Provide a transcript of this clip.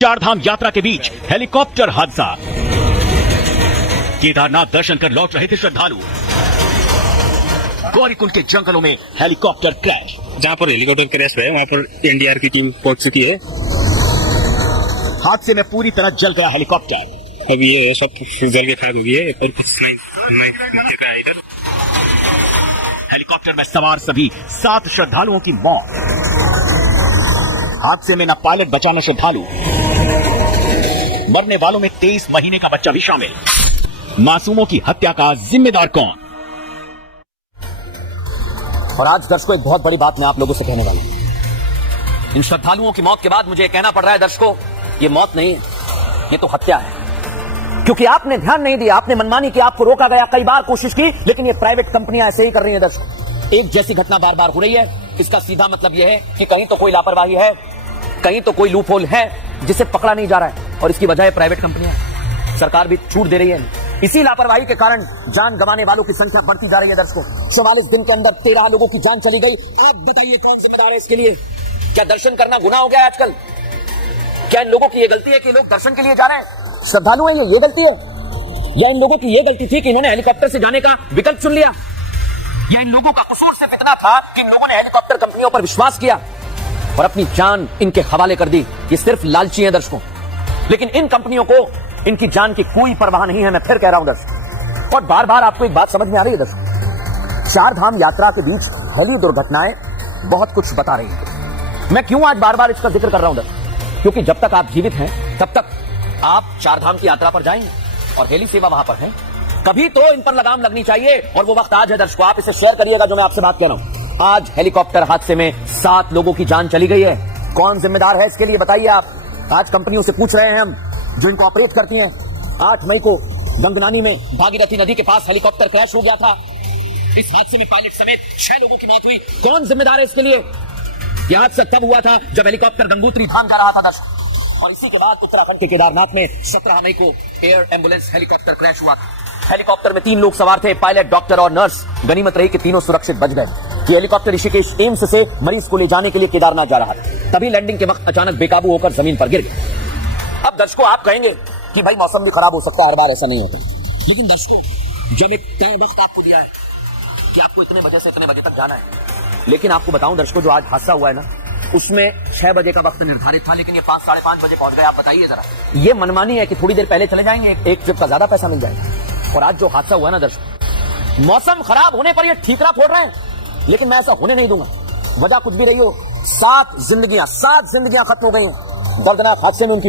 चारधाम यात्रा के बीच हेलीकॉप्टर हादसा। केदारनाथ दर्शन कर लौट रहे थे श्रद्धालु, गौरीकुंड के जंगलों में हेलीकॉप्टर क्रैश। जहाँ पर हेलीकॉप्टर क्रैश हुआ है वहाँ पर एनडीआर की टीम पहुंच चुकी है। हादसे में पूरी तरह जल गया हेलीकॉप्टर। अब ये सब जल के खाक हो गई है और कुछ नहीं इधर। हेलीकॉप्टर में सवार सभी 7 श्रद्धालुओं की मौत। हादसे में न पायलट बचा न श्रद्धालु। मरने वालों में 23 महीने का बच्चा भी शामिल। मासूमों की हत्या का जिम्मेदार कौन? और आज दर्शकों एक बहुत बड़ी बात मैं आप लोगों से कहने वाला हूं। इन श्रद्धालुओं की मौत के बाद मुझे कहना पड़ रहा है दर्शकों, ये मौत नहीं है, ये तो हत्या है। क्योंकि आपने ध्यान नहीं दिया, आपने मनमानी की, आपको रोका गया, कई बार कोशिश की, लेकिन ये प्राइवेट कंपनियां ऐसे ही कर रही हैं दर्शकों। एक जैसी घटना बार बार हो रही है, इसका सीधा मतलब यह है कि कहीं तो कोई लापरवाही है, कहीं तो कोई लूपहोल है जिसे पकड़ा नहीं जा रहा है, और इसकी वजह है प्राइवेट कंपनियां। सरकार भी छूट दे रही है। इसी लापरवाही के कारण जान गंवाने वालों की संख्या बढ़ती जा रही है दर्शकों। 44 दिन के अंदर 13 लोगों की जान चली गई। आप बताइए कौन जिम्मेदार है इसके लिए? क्या दर्शन करना गुनाह हो गया है आजकल? क्या इन लोगों की ये गलती है कि लोग दर्शन के लिए जा रहे हैं? श्रद्धालु हैं ये गलती है, या इन लोगों की ये गलती थी कि इन्होंने हेलीकॉप्टर से जाने का विकल्प चुन लिया? या इन लोगों का कसूर सिर्फ इतना था कि इन लोगों ने हेलीकॉप्टर कंपनियों पर विश्वास किया और अपनी जान इनके हवाले कर दी? ये सिर्फ लालची है दर्शकों, लेकिन इन कंपनियों को इनकी जान की कोई परवाह नहीं है। मैं फिर कह रहा हूं दर्शकों, और बार बार आपको एक बात समझ में आ रही है दर्शकों, चारधाम यात्रा के बीच हेली दुर्घटनाएं बहुत कुछ बता रही है। मैं क्यों आज बार बार इसका जिक्र कर रहा हूं दर्शकों? क्योंकि जब तक आप जीवित हैं तब तक आप चारधाम की यात्रा पर जाएंगे और हेली सेवा वहां पर है, कभी तो इन पर लगाम लगनी चाहिए, और वो वक्त आज है दर्शकों। आप इसे शेयर करिएगा जो मैं आपसे बात कर रहा हूं। आज हेलीकॉप्टर हादसे में 7 लोगों की जान चली गई है। कौन जिम्मेदार है इसके लिए बताइए आप? आज कंपनियों से पूछ रहे हैं हम जो इनको ऑपरेट करती हैं। 8 मई को गंगनानी में भागीरथी नदी के पास हेलीकॉप्टर क्रैश हो गया था। इस हादसे में पायलट समेत 6 लोगों की मौत हुई। कौन जिम्मेदार है इसके लिए? यह हादसा तब हुआ था जब हेलीकॉप्टर गंगोत्री धाम जा रहा था दर्शक, और इसी के बाद उत्तराखंड के केदारनाथ में 17 मई को एयर एम्बुलेंस हेलीकॉप्टर क्रैश हुआ था। हेलीकॉप्टर में 3 लोग सवार थे, पायलट, डॉक्टर और नर्स। गनीमत रही कि तीनों सुरक्षित बच गए। कि हेलीकॉप्टर ऋषिकेश एम्स से मरीज को ले जाने के लिए केदारनाथ जा रहा था, तभी लैंडिंग के वक्त अचानक बेकाबू होकर जमीन पर गिर गया। अब दर्शकों आप कहेंगे कि भाई मौसम भी खराब हो सकता है, हर बार ऐसा नहीं होता, लेकिन दर्शकों जब एक तय वक्त आपको दिया है कि आपको इतने बजे से इतने बजे तक जाना है, लेकिन आपको बताऊं दर्शकों जो आज हादसा हुआ है ना, उसमें 6 बजे का वक्त निर्धारित था, लेकिन ये 5 साढ़े 5 बजे पहुंच गए। आप बताइए जरा, ये मनमानी है कि थोड़ी देर पहले चले जाएंगे, एक ट्रिप का ज्यादा पैसा मिल जाएगा। और आज जो हादसा हुआ ना दर्शकों, मौसम खराब होने पर ये ठीकरा फोड़ रहे हैं, लेकिन मैं ऐसा होने नहीं दूंगा। वजह कुछ भी रही हो, 7 जिंदगियां खत्म हो गई। दर्दनाक हादसे में उनकी